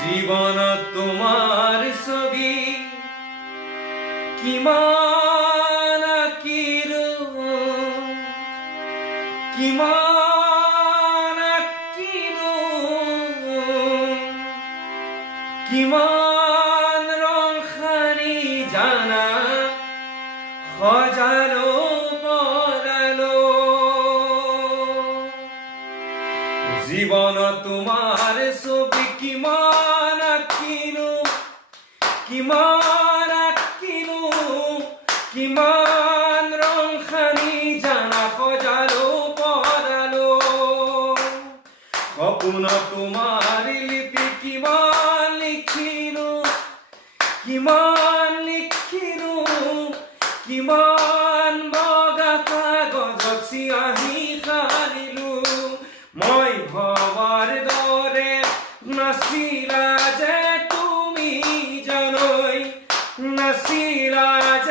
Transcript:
জীবন তোমার ছবি কিমান আঁকিলো কিমান আঁকিলো কিমান রং খানি জানা সজালো পরালো জীবন তোমার ছবি কিমান আঁকিলো কিমান আঁকিলো কিমান রং খানি জানা সজালো পৰালো সপোন তোমাৰ লিপি কিমান লিখিলো কিমান লিখিলো কিমান বগা কাগজত চিয়াহী সাৰিলো মই ভবাৰ দৰে নাছিলা যে তুমি জানৈ নাছিলা যে